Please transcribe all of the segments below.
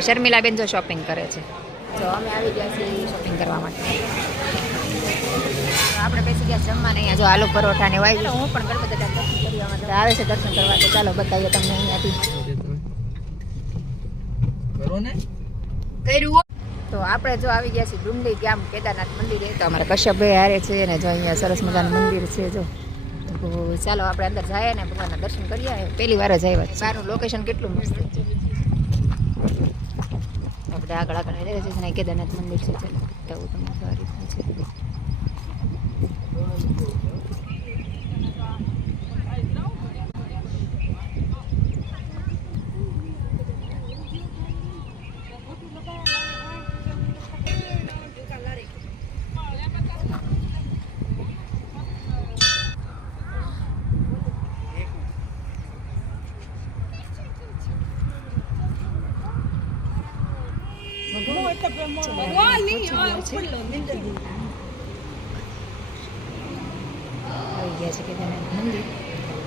અમારા શર્મિલાબેન જો શોપિંગ કરે છે. જો અમે આવી ગયા છીએ શોપિંગ કરવા માટે. આપણે બેસી ગયા જમવા અહીંયા જો આલુ પરોઠા ને વાઈ હું પણ ઘણા બધા દર્શન કરવા માટે આવે છે દર્શન કરવા તો ચાલો બતાવીએ તમને અહીંયાથી. કર્યું તો આપણે જો આવી ગયા છીએ ડુંગળી ગામ કેદારનાથ મંદિરે. તો અમારા કશ્યપભાઈ હારે છે અને જો અહીંયા સરસ મજાનું મંદિર છે જો. ચાલો આપણે અંદર જઈએ ને ભગવાનના દર્શન કરીએ. પહેલી વાર જ આવ્યા સારું લોકેશન કેટલું મસ્ત છે. આપણે આગળ આગળ આવી રહ્યા છીએ અને કેદારનાથ મંદિર છે તો તમને જો આ રીતનું છે આવી ગયા છે કેદારનાથ મંદિર એકદમ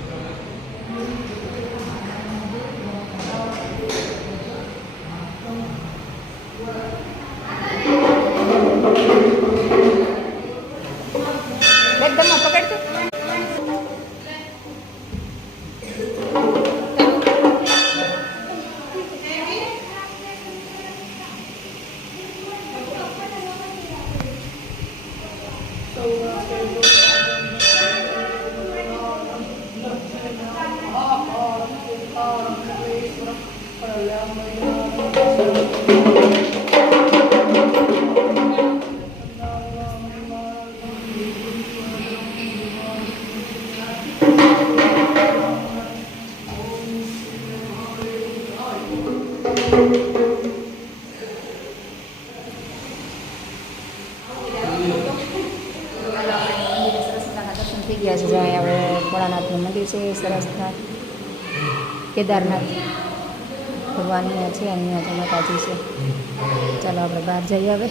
ભોળાનાથનું મંદિર છે સરસનાથ કેદારનાથ ભગવાન અહીંયા છે અને અહીંયા માતાજી છે. ચાલો આપણે બહાર જઈએ હવે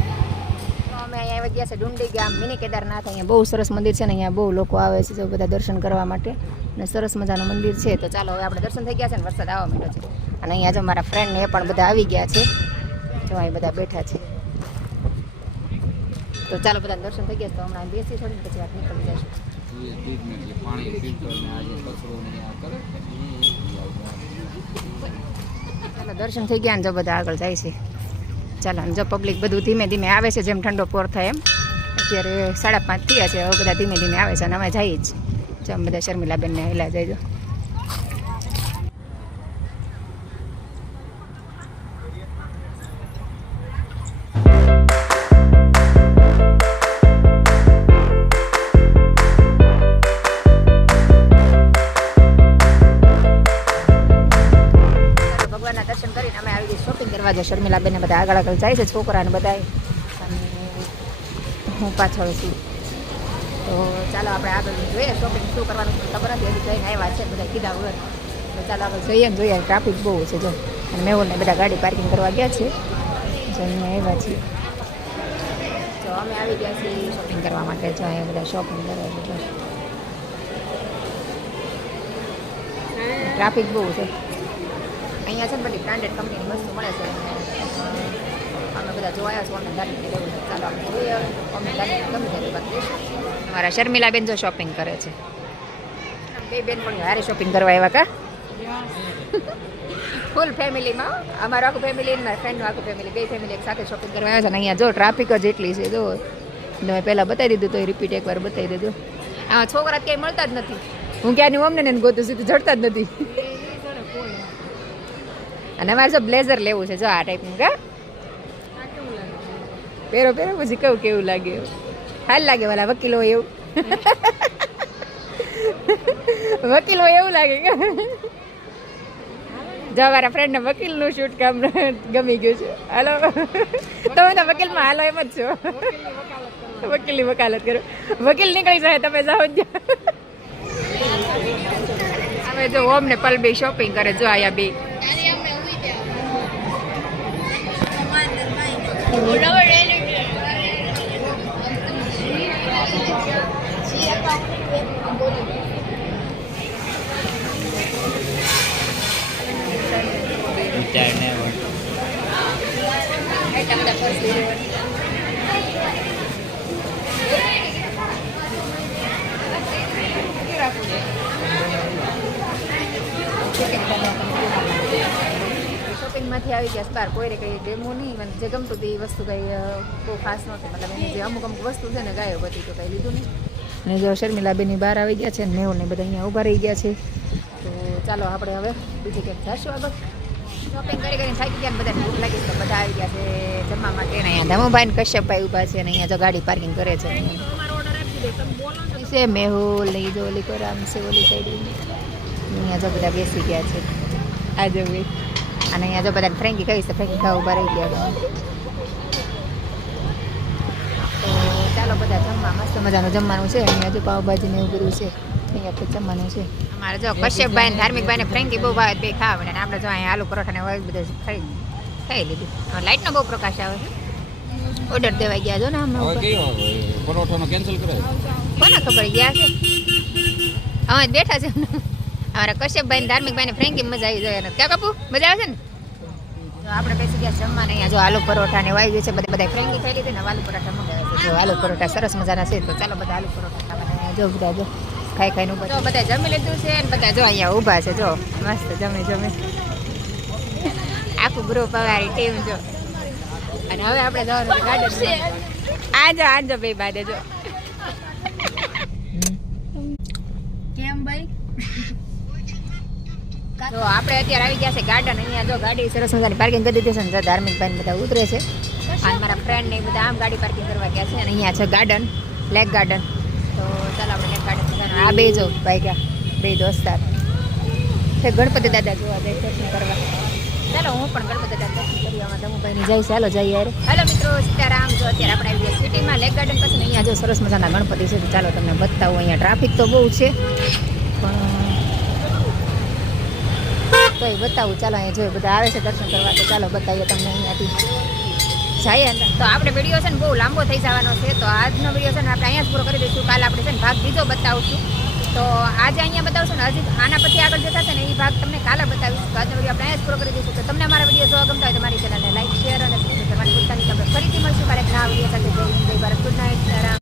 તો અમે અહીંયા આવી ગયા છે ડુંડી ગામ, મિની કેદારનાથ, અહીંયા બહુ સરસ મંદિર છે ને અહીંયા બહુ લોકો આવે છે જો બધા દર્શન કરવા માટે. અને સરસ મજાનું મંદિર છે. તો ચાલો હવે આપણે દર્શન થઈ ગયા છે ને વરસાદ આવવા માંડ્યો છે. અને અહીંયા જો મારા ફ્રેન્ડ ને એ પણ બધા આવી ગયા છે. જો અહીં બધા બેઠા છે. તો ચાલો બધા દર્શન થઈ ગયા તો હમણાં બેસી થોડી પછી વાત નીકળી જશે દર્શન થઈ ગયા ને જો બધા આગળ જાય છે. ચાલો જો પબ્લિક બધું ધીમે ધીમે આવે છે, જેમ ઠંડો પોર થાય એમ. અત્યારે સાડા પાંચ થયા છે, હવે બધા ધીમે ધીમે આવે છે અને અમે જઈએ જ જો બધા શર્મિલાબેનને હેલા જઈજો શોપિંગ શર્મિલાબેને બધા આગળ આગળ જાય છે છોકરાને બધાએ અને હું પાછળ છું. તો ચાલો આપણે આગળ જોઈએ શોપિંગ શું કરવાનું પણ ખબર નથી. હજી જઈને આવ્યા છે બધા કીધા વગર. તો ચાલો આપણે જોઈએ ને જોઈએ. ટ્રાફિક બહુ છે જો. અને મેહુલને બધા ગાડી પાર્કિંગ કરવા ગયા છે. જઈને આવ્યા છીએ. તો અમે આવી ગયા છીએ શોપિંગ કરવા માટે જો અહીંયા બધા શોપિંગ કરવા છે. ટ્રાફિક બહુ છે. અહીંયા છે ને બધી બ્રાન્ડેડ કંપનીની વસ્તુ મળે છે અમે બધા જોયા છો ઓનલાઈન દાદી લેવું છે ચાલો આપણે જોઈએ ઓનલાઈન ગાડી ગમે ત્યારે વાત લઈશું અમારા શર્મિલાબેન જો શોપિંગ કરે છે. બે બેન પણ હારે શોપિંગ કરવા આવ્યા કા? ફૂલ ફેમિલીમાં અમારું આખું ફેમિલી મારા ફ્રેન્ડનું આખું ફેમિલી બે ફેમિલી એક સાથે શોપિંગ કરવા આવ્યા છે. અને અહીંયા જો ટ્રાફિક જ એટલી છે જો. મેં પહેલાં બતાવી દીધું તો એ રિપીટ એકવાર બતાવી દીધું. આ છોકરા ક્યાંય મળતા જ નથી. હું ક્યાંની અમને ને ગોતું સીધું જડતા જ નથી. અને મારે જો બ્લેઝર લેવું છે, જો આ ટાઈપનું કા? પહેરો પહેરો, પછી કહું કેવું લાગે. હાલ લાગે વાલા, વકીલ એવું. વકીલ એવું લાગે, કે? જો મારા ફ્રેન્ડને વકીલનું શૂટ કામ ગમી ગયું છે. હાલો. તમે તો વકીલમાં હાલો એમ જ છો. વકીલની વકાલત કરો. વકીલ નીકળી જાય, તમે જાઓ હવે જો ઓમ ને બે શોપિંગ કરે, જો આયા બે. 我，我认为。શોપિંગમાંથી આવી ગયા બાર કોઈને કંઈ ડેમો નહીં જે ગમતું તે વસ્તુ કંઈ બહુ ખાસ નહોતી. મતલબ એની જે અમુક અમુક વસ્તુ છે ને ગાયો બધી તો કંઈ લીધું નહીં. અને જો શર્મિલાબેની બહાર આવી ગયા છે, ને મેહુલ ને બધા અહીંયા ઊભા રહી ગયા છે. તો ચાલો આપણે હવે બીજી કંઈક જશું આગળ. શોપિંગ કરી કરીને થાકી ગયા બધાને ભૂખ લાગી તો બધા આવી ગયા છે જમવા માટે ને અહીંયા ધમુભાઈ ને કશ્યપભાઈ ઊભા છે અને અહીંયા જો ગાડી પાર્કિંગ કરે છે. છે મેહુલ ને જો ઓલી કોરામ છે ઓલી સાઈડ અહીંયા જો બધા બેસી ગયા છે. આજે ભાઈ અને અહીંયા જો બધા ફ્રેન્કી ખાવી છે ફ્રેન્કી ખાવા ઊભા રહી ગયા તો ચાલો બધા જમવા મસ્ત મજાનું જમવાનું છે. અહીંયા હજુ પાવભાજી ને એવું બધું છે. અહીંયા જમવાનું છે. અમારે જો કશ્યપભાઈ ને ધાર્મિકભાઈ ને ફ્રેન્કી બહુ ભાવે બે ખાવા મળે આપણે જો અહીંયા આલુ પરોઠા ને બધું ખાઈ ખાઈ લીધું. લાઇટનો બહુ પ્રકાશ આવે છે. ઓર્ડર દેવાઈ ગયા છો ને પરોઠાનો કેન્સલ કરે કોને ખબર ગયા છે? અમે બેઠા છે. અમારા કશ્યપભાઈ ને ધાર્મિકભાઈ ને ફ્રેન્કી મજા આવી જાય ક્યાં કાપુ મજા આવે છે ને? તો આપણે બેસી ગયા જમવા ને અહીંયા જો આલુ પરોઠા ને વાઈ છે બધા બધા ફ્રેન્કી ખાઈ લીધી ને આલુ પરોઠા મંગાવ્યા છે. જો આલુ પરોઠા સરસ મજાના છે તો ચાલો બધા આલુ પરોઠા જો બધા જો ખાઈ ખાઈને જો બધા જમી લીધું છે ને બધા જો અહીંયા ઊભા છે જો મસ્ત જમે જમે. આખું ગ્રુપ અમારી ટીમ જો. અને હવે આપણે જવાનું છે ગાર્ડન આજો આજો ભાઈ બાદે જો કેમ ભાઈ તો આપણે અત્યારે આવી ગયા છે ગાર્ડન. અહીંયા જો ગાડી સરસ મજાની પાર્કિંગ કરી દીધી છે ને ધાર્મિક ભાઈ બધા ઉતરે છે. અને મારા ફ્રેન્ડ ને બધા આમ ગાડી પાર્કિંગ કરવા ગયા છે અને અહીંયા છે ગાર્ડન લેક ગાર્ડન તો ચાલો આપણે લેક ગાર્ડન આ બે જો ભાઈ ગયા બે દોસ્તાર. છે ગણપતિ દાદા જોવા જાય દર્શન કરવા. ચાલો હું પણ ગણપતિ દાદા દર્શન કરી આમાં દમુભાઈની છે. હાલો જઈએ યાર હેલો મિત્રો સીતારામ જો અત્યારે આપણે આવી ગયા સિટીમાં લેક ગાર્ડન પાસે અહીંયા જો સરસ મજાના ગણપતિ છે. ચાલો તમને બતાવું. અહીંયા ટ્રાફિક તો બહુ છે. પણ તો એ બતાવું. ચાલો, અહીંયા જોઈએ બધા આવે છે દર્શન કરવા, તો ચાલો બતાવીએ તમને અહીંયાથી. જઈએ તો આપણે વીડિયો છે ને બહુ લાંબો થઈ જવાનો છે. તો આજનો વીડિયો છે ને આપણે અહીંયા જ પૂરો કરી દઈશું. કાલે આપણે છે ને ભાગ બીજો બતાવશું. તો આજે અહીંયા બતાવશું ને હજી આના પછી આગળ જતા છે ને એ ભાગ તમને કાલે બતાવીશું. તો આજનો વીડિયો આપણે અહીંયા જ પૂરો કરી દઈશું. તો તમને અમારા વીડિયો જોવા ગમતા હોય તો મારી ચેનલને લાઈક શેર અને સબસ્ક્રાઈબ કરવાની ભૂલતા નહીં. ફરીથી મળશું કાલે નવા વીડિયો સાથે. જય ગુડ નાઇટ